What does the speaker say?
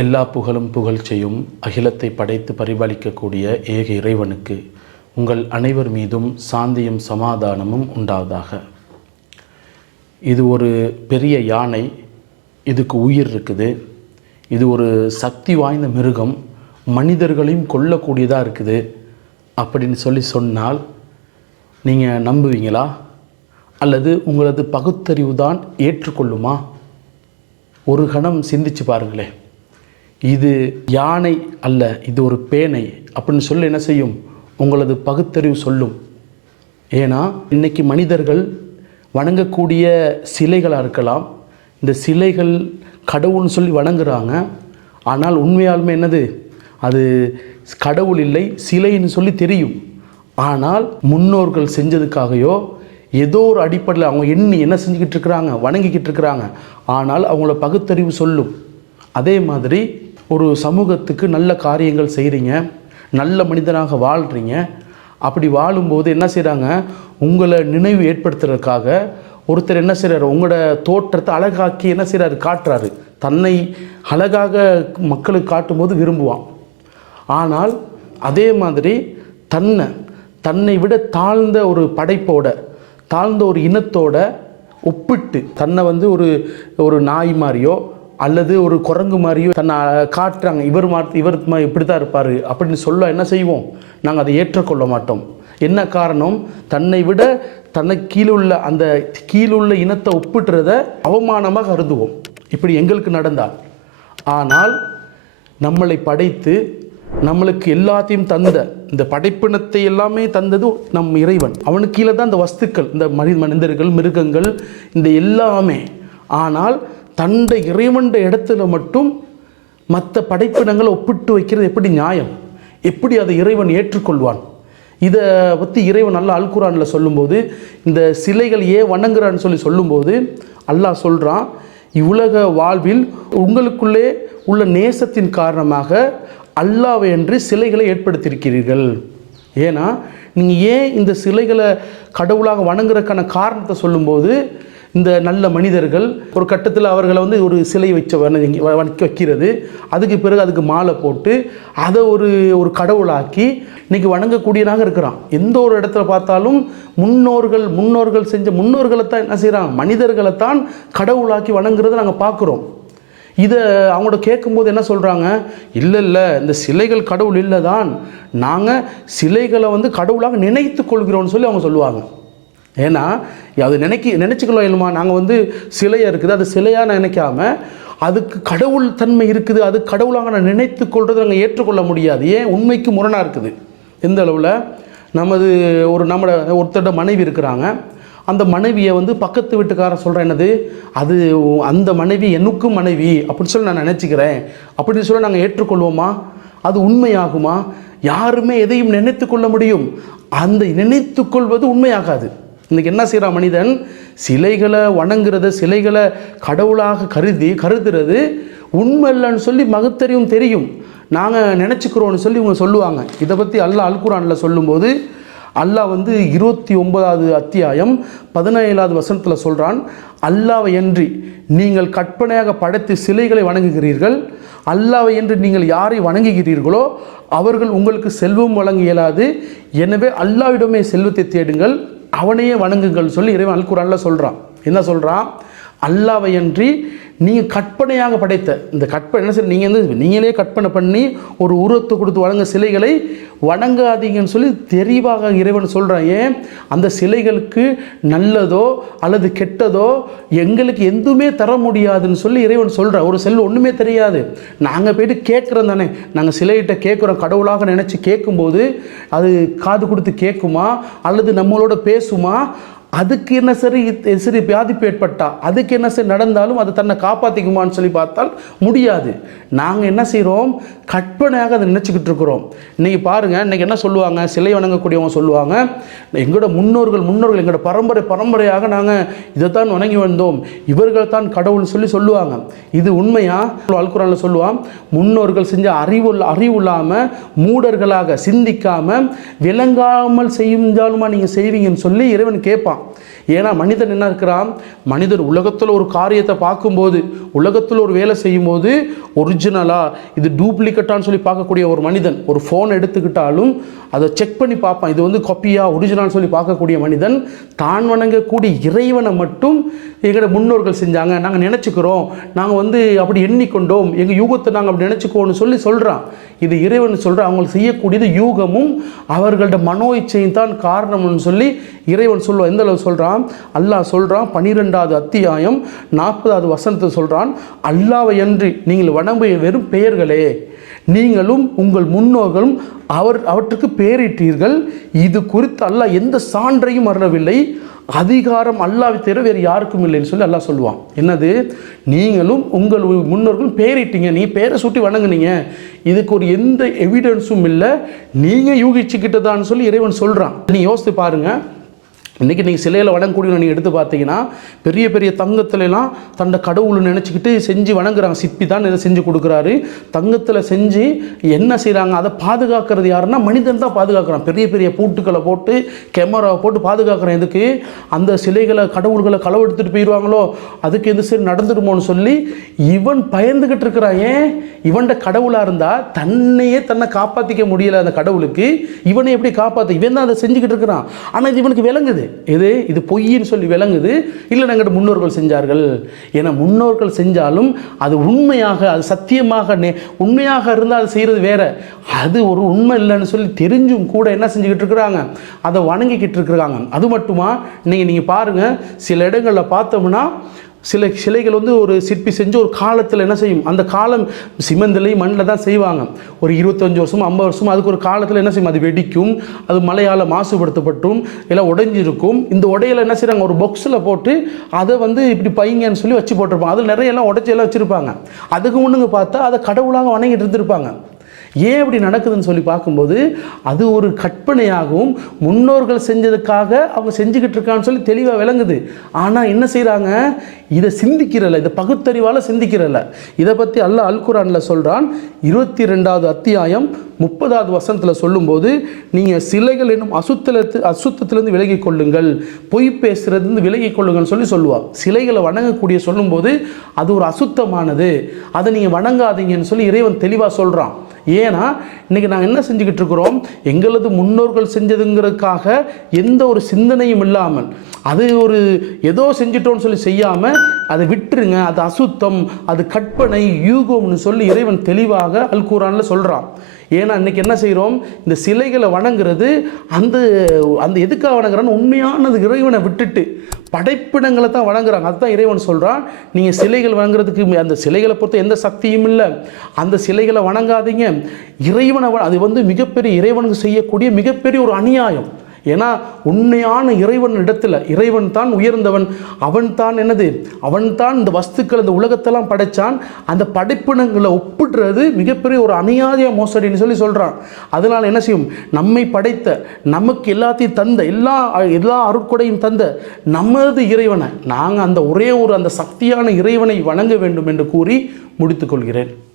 எல்லா புகழும் புகழ்ச்சியும் அகிலத்தை படைத்து பரிபாலிக்கக்கூடிய ஏக இறைவனுக்கு உங்கள் அனைவர் மீதும் சாந்தியும் சமாதானமும் உண்டாவதாக. இது ஒரு பெரிய யானை இதுக்கு உயிர் இருக்குது. இது ஒரு சக்தி வாய்ந்த மிருகம் மனிதர்களையும் கொல்லக்கூடியதாக இருக்குது அப்படின்னு சொல்லி சொன்னால் நீங்கள் நம்புவீங்களா? அல்லது உங்களது பகுத்தறிவு தான் ஏற்றுக்கொள்ளுமா? ஒரு கணம் சிந்திச்சு பாருங்களேன். இது யானை அல்ல இது ஒரு பேனை. அப்படின்னு சொல்லி என்ன செய்யும்? உங்களது பகுத்தறிவு சொல்லும். ஏன்னா இன்னைக்கு மனிதர்கள் வணங்கக்கூடிய சிலைகளாக இருக்கலாம் இந்த சிலைகள் கடவுள்னு சொல்லி வணங்குறாங்க. ஆனால் உண்மையாலுமே என்னது? அது கடவுள் இல்லை சிலைன்னு சொல்லி தெரியும். ஆனால் முன்னோர்கள் செஞ்சதுக்காகையோ ஏதோ ஒரு அடிப்படையில் அவங்க எண்ணி என்ன செஞ்சுக்கிட்டு இருக்கிறாங்க? வணங்கிக்கிட்டு இருக்கிறாங்க. ஆனால் அவங்கள பகுத்தறிவு சொல்லும். அதே மாதிரி ஒரு சமூகத்துக்கு நல்ல காரியங்கள் செய்கிறீங்க நல்ல மனிதனாக வாழ்கிறீங்க அப்படி வாழும்போது என்ன செய்கிறாங்க உங்களை நினைவு ஏற்படுத்துறதுக்காக ஒருத்தர் என்ன செய்கிறாரு உங்களோட தோற்றத்தை அழகாக்கி என்ன செய்கிறாரு காட்டுறாரு. தன்னை அழகாக மக்களுக்கு காட்டும்போது விரும்புவான். ஆனால் அதே மாதிரி தன்னை தன்னை விட தாழ்ந்த ஒரு படைப்போட தாழ்ந்த ஒரு இனத்தோட ஒப்பிட்டு தன்னை வந்து ஒரு ஒரு நாய் மாதிரியோ அல்லது ஒரு குரங்கு மாதிரியோ தன்னை காட்டுறாங்க. இவர் மா இவர் இப்படி தான் இருப்பார். அப்படின்னு சொல்ல என்ன செய்வோம்? நாங்கள் அதை ஏற்றுக்கொள்ள மாட்டோம். என்ன காரணம்? தன்னை விட தன்னை கீழுள்ள அந்த கீழுள்ள இனத்தை ஒப்பிட்டுறத அவமானமாக கருதுவோம். இப்படி எங்களுக்கு நடந்தால். ஆனால் நம்மளை படைத்து நம்மளுக்கு எல்லாத்தையும் தந்த இந்த படைப்பினத்தை எல்லாமே தந்தது நம் இறைவன். அவனுக்கு கீழே தான் இந்த வஸ்துக்கள் இந்த மனி மனிதர்கள் மிருகங்கள் இந்த எல்லாமே. ஆனால் தண்டை இறைவன்ற இடத்துல மட்டும் மற்ற படைப்பினங்களை ஒப்பிட்டு வைக்கிறது எப்படி நியாயம்? எப்படி அதை இறைவன் ஏற்றுக்கொள்வான்? இதை பற்றி இறைவன் நல்லா அல்குரானில் சொல்லும்போது இந்த சிலைகள் ஏன் வணங்குறான்னு சொல்லி சொல்லும்போது அல்லாஹ் சொல்கிறான் இவ்வுலக வாழ்வில் உங்களுக்குள்ளே உள்ள நேசத்தின் காரணமாக அல்லாவை என்று சிலைகளை ஏற்படுத்தியிருக்கிறீர்கள். ஏன்னா நீங்கள் ஏன் இந்த சிலைகளை கடவுளாக வணங்குறதுக்கான காரணத்தை சொல்லும்போது இந்த நல்ல மனிதர்கள் ஒரு கட்டத்தில் அவர்களை வந்து ஒரு சிலை வச்ச வைக்கிறது. அதுக்கு பிறகு அதுக்கு மாலை போட்டு அதை ஒரு ஒரு கடவுளாக்கி இன்னைக்கு வணங்கக்கூடியனாக இருக்கிறான். எந்த ஒரு இடத்துல பார்த்தாலும் முன்னோர்கள் முன்னோர்கள் செஞ்ச முன்னோர்களை தான் என்ன செய்கிறான் மனிதர்களை தான் கடவுளாக்கி வணங்குறதை நாங்கள் பார்க்குறோம். இதை அவங்களோட கேட்கும்போது என்ன சொல்கிறாங்க இல்லை இல்லை இந்த சிலைகள் கடவுள் இல்லை தான் நாங்கள் சிலைகளை வந்து கடவுளாக நினைத்து கொள்கிறோம்னு சொல்லி அவங்க சொல்லுவாங்க. ஏன்னா அது நினைக்கி நினச்சிக்கலாம் இல்லைமா நாங்கள் வந்து சிலையாக இருக்குது. அது சிலையாக நினைக்காம அதுக்கு கடவுள் தன்மை இருக்குது. அது கடவுளாக நான் நினைத்து கொள்வது நாங்கள் ஏற்றுக்கொள்ள முடியாது. ஏன்? உண்மைக்கு முரணாக இருக்குது. எந்த அளவில்? நமது ஒரு நம்மளோட ஒருத்தரோட மனைவி இருக்கிறாங்க. அந்த மனைவியை வந்து பக்கத்து வீட்டுக்காரன் சொல்கிறேன் என்னது? அது அந்த மனைவி எனக்கும் மனைவி அப்படின்னு சொல்லி நான் நினச்சிக்கிறேன். அப்படின்னு சொல்லி நாங்கள் ஏற்றுக்கொள்வோமா? அது உண்மையாகுமா? யாருமே எதையும் நினைத்து கொள்ள முடியும். அந்த நினைத்து கொள்வது உண்மையாகாது. இன்றைக்கி என்ன செய்கிறான் மனிதன்? சிலைகளை வணங்குறது சிலைகளை கடவுளாக கருதி கருதுறது உண்மை இல்லைன்னு சொல்லி மகத்தறியும் தெரியும். நாங்கள் நினச்சிக்கிறோன்னு சொல்லி இவங்க சொல்லுவாங்க. இதை பற்றி அல்லாஹ் அல்குரானில் சொல்லும்போது அல்லாஹ் வந்து இருபத்தி ஒன்பதாவது அத்தியாயம் பதினேழாவது வசனத்தில் சொல்கிறான் அல்லாவையன்றி நீங்கள் கற்பனையாக படைத்து சிலைகளை வணங்குகிறீர்கள். அல்லாவை என்று நீங்கள் யாரை வணங்குகிறீர்களோ அவர்கள் உங்களுக்கு செல்வம் வழங்க இயலாது. எனவே அல்லாவிடமே செல்வத்தை தேடுங்கள். அவனையே வணங்குங்கள் சொல்லி இறைவன் அல்குரானில் சொல்கிறான் என்ன சொல்கிறான் அல்லாவையன்றி நீங்கள் கற்பனையாக படைத்த இந்த கற்பனை என்ன செய்ய நீங்கள் வந்து நீங்களே கற்பனை பண்ணி ஒரு உருவத்தை கொடுத்து வழங்க சிலைகளை வணங்காதீங்கன்னு சொல்லி தெளிவாக இறைவன் சொல்கிறான் ஏன்? அந்த சிலைகளுக்கு நல்லதோ அல்லது கெட்டதோ எங்களுக்கு எதுவுமே தர முடியாதுன்னு சொல்லி இறைவன் சொல்கிறான் ஒரு செல் ஒன்றுமே தெரியாது. நாங்கள் போயிட்டு கேட்குறோம் தானே. நாங்கள் சிலையிட்ட கேட்குறோம் கடவுளாக நினச்சி கேட்கும்போது அது காது கொடுத்து கேட்குமா? அல்லது நம்மளோட பேசுமா? அதுக்கு என்ன சரி இது- சரி பாதிப்பு ஏற்பட்டா அதுக்கு என்ன சரி நடந்தாலும் அது தன்னை காப்பாற்றிக்குமான்னு சொல்லி பார்த்தால் முடியாது. நாங்கள் என்ன செய்கிறோம் கற்பனையாக அதை நினச்சிக்கிட்டு இருக்கிறோம். இன்றைக்கி பாருங்கள் இன்னைக்கு என்ன சொல்லுவாங்க? சிலை வணங்கக்கூடியவங்க சொல்லுவாங்க எங்களோட முன்னோர்கள் முன்னோர்கள் எங்களோட பரம்பரை பரம்பரையாக நாங்கள் இதைத்தான் வணங்கி வந்தோம். இவர்கள் தான் கடவுள்னு சொல்லி சொல்லுவாங்க. இது உண்மையாக அல்குரானில் சொல்லுவான் முன்னோர்கள் செஞ்ச அறிவு அறிவு இல்லாமல் மூடர்களாக சிந்திக்காமல் விளங்காமல் செய்யுந்தாலுமா நீங்கள் செய்வீங்கன்னு சொல்லி இறைவன் கேட்பான். Paulo. ஏன்னா மனிதன் என்ன இருக்கிறான்? மனிதன் உலகத்தில் ஒரு காரியத்தை பார்க்கும்போது உலகத்தில் ஒரு வேலை செய்யும்போது ஒரிஜினலாக இது டூப்ளிகேட்டான்னு சொல்லி பார்க்கக்கூடிய ஒரு மனிதன் ஒரு ஃபோன் எடுத்துக்கிட்டாலும் அதை செக் பண்ணி பார்ப்பான். இது வந்து காப்பியா ஒரிஜினல்னு சொல்லி பார்க்கக்கூடிய மனிதன் தான் வணங்கக்கூடிய இறைவனை மட்டும் எங்களோட முன்னோர்கள் செஞ்சாங்க. நாங்கள் நினச்சிக்கிறோம். நாங்கள் வந்து அப்படி எண்ணிக்கொண்டோம். எங்கள் யூகத்தை நாங்கள் அப்படி நினச்சிக்கோன்னு சொல்லி சொல்கிறான் இது இறைவன் சொல்கிற அவங்க செய்யக்கூடியது யூகமும் அவர்களோட மனோ இச்சையும் தான் காரணம்னு சொல்லி இறைவன் சொல்லுவான். எந்த அளவு சொல்கிறான் அல்லாஹ் சொல்கிறான் பன்னிரெண்டாவது அத்தியாயம் நாற்பதாவது வசனத்தை சொல்கிறான் அல்லாவை அன்றி நீங்கள் வணங்கிய வெறும் பெயர்களே நீங்களும் உங்கள் முன்னோர்களும் அவர் அவற்றுக்கு பெயரிட்டீர்கள் இது குறித்து அல்லாஹ் எந்த சான்றையும் அறவில்லை அதிகாரம் அல்லாவை தவிர வேறு யாருக்கும் இல்லைன்னு சொல்லி அல்லாஹ் சொல்லுவான். என்னது? நீங்களும் உங்கள் முன்னோர்களும் பெயரிட்டீங்க நீ பேரை சுட்டி வணங்குனீங்க இதுக்கு ஒரு எந்த எவிடன்ஸும் இல்லை நீங்கள் யூகிச்சுக்கிட்டதான்னு சொல்லி இறைவன் சொல்கிறான் நீ யோசித்து பாருங்கள் இன்றைக்கி நீங்கள் சிலையில் வணங்கக்கூடிய நீங்கள் எடுத்து பார்த்தீங்கன்னா பெரிய பெரிய தங்கத்துலலாம் தன்னை கடவுள் நினச்சிக்கிட்டு செஞ்சு வணங்குறாங்க. சிப்பி தான் இதை செஞ்சு கொடுக்குறாரு. தங்கத்தில் செஞ்சு என்ன செய்கிறாங்க அதை பாதுகாக்கிறது யாருன்னா மனிதன் தான் பாதுகாக்கிறான். பெரிய பெரிய பூட்டுக்களை போட்டு கேமராவை போட்டு பாதுகாக்கிறான். எதுக்கு? அந்த சிலைகளை கடவுள்களை களவெடுத்துட்டு போயிடுவாங்களோ அதுக்கு எது சரி நடந்துடுமோன்னு சொல்லி இவன் பயந்துக்கிட்டு இருக்கிறான். ஏன்? இவன்ட கடவுளாக இருந்தால் தன்னையே தன்னை காப்பாற்றிக்க முடியல அந்த கடவுளுக்கு. இவனை எப்படி காப்பாற்ற இவன் தான் அதை செஞ்சுக்கிட்டு இருக்கிறான். ஆனால் இது இவனுக்கு விளங்குது. எது? இது பொய்ன்னு சொல்லி விளங்குது. இல்லை எங்கிட்ட முன்னோர்கள் செஞ்சார்கள். ஏன்னா முன்னோர்கள் செஞ்சாலும் அது உண்மையாக அது சத்தியமாக நே உண்மையாக இருந்தால் அது செய்கிறது வேற. அது ஒரு உண்மை இல்லைன்னு சொல்லி தெரிஞ்சும் கூட என்ன செஞ்சுக்கிட்டு இருக்கிறாங்க? அதை வணங்கிக்கிட்டு இருக்கிறாங்க. அது மட்டுமா? நீங்கள் நீங்கள் பாருங்கள் சில இடங்களில் பார்த்தோம்னா சில சிலைகள் வந்து ஒரு சிற்பி செஞ்சு ஒரு காலத்தில் என்ன செய்யும்? அந்த காலம் சிமெண்ட்லையும் மண்ணில் தான் செய்வாங்க. ஒரு இருபத்தஞ்சு வருஷம் ஐம்பது வருஷம் அதுக்கு ஒரு காலத்தில் என்ன செய்யும்? அது வெடிக்கும் அது மழையால் மாசுபடுத்தப்பட்டும் எல்லாம் உடைஞ்சிருக்கும். இந்த உடையில என்ன செய்கிறாங்க ஒரு பொக்ஸில் போட்டு அதை வந்து இப்படி பைங்கன்னு சொல்லி வச்சு போட்டிருப்பாங்க. அதில் நிறைய எல்லாம் உடச்சி எல்லாம் வச்சுருப்பாங்க. அதுக்கு முன்னுங்க பார்த்தா அதை கடவுளாக வணங்கிட்டு இருந்திருப்பாங்க. ஏன் இப்படி நடக்குதுன்னு சொல்லி பார்க்கும்போது அது ஒரு கற்பனையாகவும் முன்னோர்கள் செஞ்சதுக்காக அவங்க செஞ்சுக்கிட்டு இருக்கான்னு சொல்லி தெளிவாக விளங்குது. ஆனால் என்ன செய்கிறாங்க இதை சிந்திக்கிறல இதை பகுத்தறிவால் சிந்திக்கிறல இதை பற்றி அல்லாஹ் அல்குரானில் சொல்கிறான் இருபத்தி ரெண்டாவது அத்தியாயம் முப்பதாவது வசனத்தில் சொல்லும்போது நீங்கள் சிலைகள் என்னும் அசுத்தலத்து அசுத்தத்திலேருந்து விலகி கொள்ளுங்கள் பொய் பேசுகிறதுலேருந்து விலகி கொள்ளுங்கள்னு சொல்லி சொல்லுவாள் சிலைகளை வணங்கக்கூடிய சொல்லும்போது அது ஒரு அசுத்தமானது. அதை நீங்கள் வணங்காதீங்கன்னு சொல்லி இறைவன் தெளிவாக சொல்கிறான் ஏன் ஏன்னா இன்றைக்கி நாங்கள் என்ன செஞ்சுக்கிட்டு இருக்கிறோம் எங்களது முன்னோர்கள் செஞ்சதுங்கிறதுக்காக எந்த ஒரு சிந்தனையும் இல்லாமல் அது ஒரு ஏதோ செஞ்சிட்டோன்னு சொல்லி செய்யாமல் அதை விட்டுருங்க அது அசுத்தம் அது கற்பனை யூகம்னு சொல்லி இறைவன் தெளிவாக அல்கூரானில் சொல்கிறான் ஏன்னா இன்றைக்கி என்ன செய்கிறோம் இந்த சிலைகளை வணங்குறது அந்த அந்த எதுக்காக வணங்குறான்னு உண்மையானது இறைவனை விட்டுட்டு படைப்பிடங்களை தான் வணங்குறாங்க. அதுதான் இறைவன் சொல்கிறான் நீங்கள் சிலைகள் வணங்குறதுக்கு அந்த சிலைகளை பொறுத்த எந்த சக்தியும் இல்லை. அந்த சிலைகளை வணங்காதீங்க. இறைவனை அது வந்து மிகப்பெரிய இறைவனுக்கு செய்யக்கூடிய மிகப்பெரிய ஒரு அநியாயம். ஏன்னா உண்மையான இறைவன் இடத்துல இறைவன் தான் உயர்ந்தவன். அவன் தான் என்னது? அவன் தான் இந்த வஸ்துக்கள் இந்த உலகத்தெல்லாம் படைச்சான். அந்த படைப்பினங்களை ஒப்பிடுறது மிகப்பெரிய ஒரு அநியாய மோசடின்னு சொல்லி சொல்கிறான் அதனால் என்ன செய்யும்? நம்மை படைத்த நமக்கு எல்லாத்தையும் தந்த எல்லா எல்லா அருட்கொடையும் தந்த நமது இறைவனை நாங்கள் அந்த ஒரே ஒரு அந்த சக்தியான இறைவனை வணங்க வேண்டும் என்று கூறி முடித்துக்கொள்கிறேன்